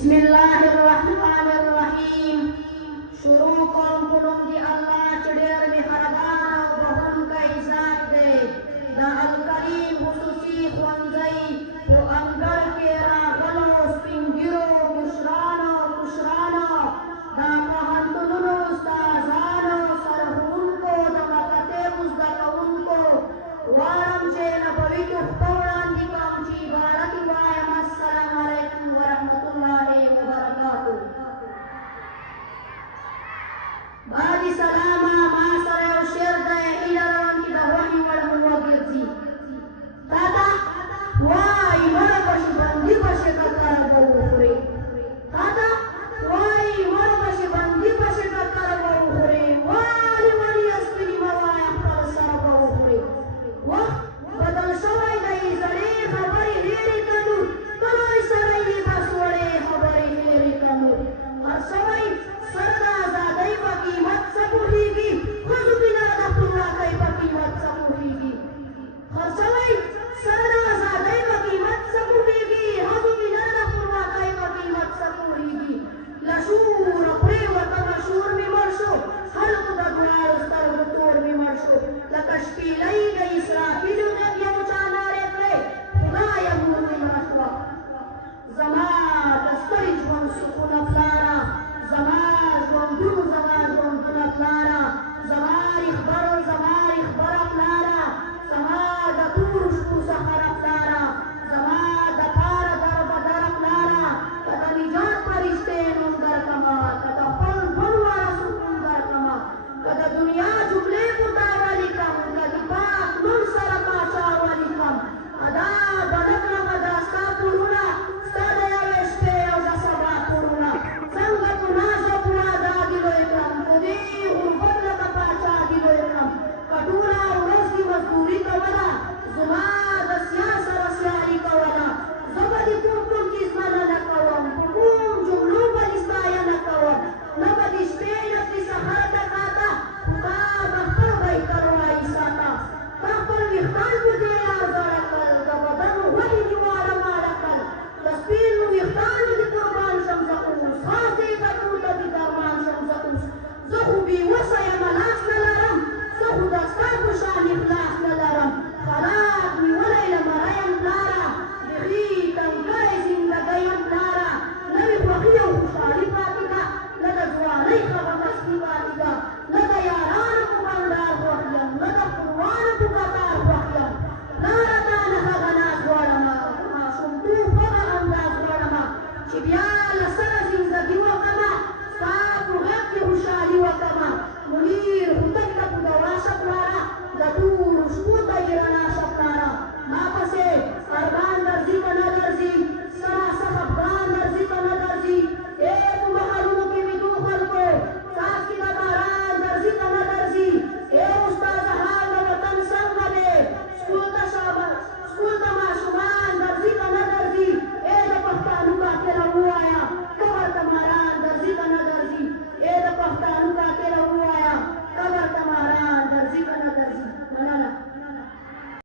बिस्मिल्लाहिर्रहमानिर्रहीम। शुरू कौम कुलुम दी अल्लाह चढ़ेर मेहरबान और बहन का हिसाब दे दा अल करीम हुसूसी ख्वंजई तो अंगर के रागलो स्पिंगिरो कुशरानो दा महंतुनो उस्ताजानो सरहुन को दमकते मुzdaka उनको वारम चे नबवी तो पौरान दी कामची बारक वायम अस्सलाम अलैकुम व रहमतुल्लाहि व बरकातुह। बादी सलामा मासरे और शेर दे इलारान की दवाही वड़ हुआ गिरजी ताता वाई मर बशी बंदी बशे कतार बहुरे ताता वाई मर बशी बंदी बशे कतार बहुरे वाली वाली अस्मिनी मवाया पर सर बहुरे वाह बदल सवाई दई जड़े खबरी हेरी कनु कलोई सराई बसवड़े खबरी हेरी कनु हर सवाई सरदा जादई बाकी मत सकुहीगी खुद बिना दफुल्ला कई बाकी मत सकुहीगी हर सवाई सरदा जादई बाकी मत सकुहीगी खुद बिना दफुल्ला कई बाकी मत सकुहीगी लशूर प्रेवत मशूर में मरशो हल्क दगवार उस्तर तोड़ में मरशो लकशपी लई गई इसराफी जो ने ये मुचाना रे करे खुदा या मुंह में मरशवा जमा दस्तरी जुबान सुकून अफलारा زمار وندون افلارا زمار اخبر افلارا زمار دا تور شکو سخر افلارا زمار دا پار در بدر افلارا کتا نجات پرشتے نم در کما کتا پل بلوارا سکون در کما کتا دنیا جملے پتا والی کم کتا پاک نم سر پاشا والی کم ادا بدک لما داستا پورونا ستا دیا وشتے او دا سبا پورونا سنگا تنازو कटूरा उरस की मजदूरी कवला जुमा दसिया सरसियारी कवला जबदी कुम की स्मरण न कवम कुम जुमलू बलिस्ताया न कवम नबदी स्पेन अपनी सहर तकाता खुदा बखर भाई करवाई साता कापर विखान को दे आजारा कल दबदन वही दीवारा मारा कल तस्वीर में विखान की कुर्बान शमसकुस खाते कटूत दी दरमान शमसकुस ज़खुबी वसया मलास नलारम ज़खुदा स्काबु शानी खलास नलारम खलाक मी वलैला मरायम नारा बिखी तंगरे जिंदगीम नारा नबी ख्वाखिया खुशाली पातिका लगा जवानी खबा मस्ती पातिका लगा यारान मुबांदार ख्वाखियम लगा कुर्बान बुकातार ख्वाखियम नारा ताना खगनास वाड़मा शुमतू फगा अंदाज वाड़मा चिबिया लसरा जिंदगी वकमा साबु गक्की खुशाली वकमा मुनीर हुतक तक दवाशक वारा दतूर शुदा गिरना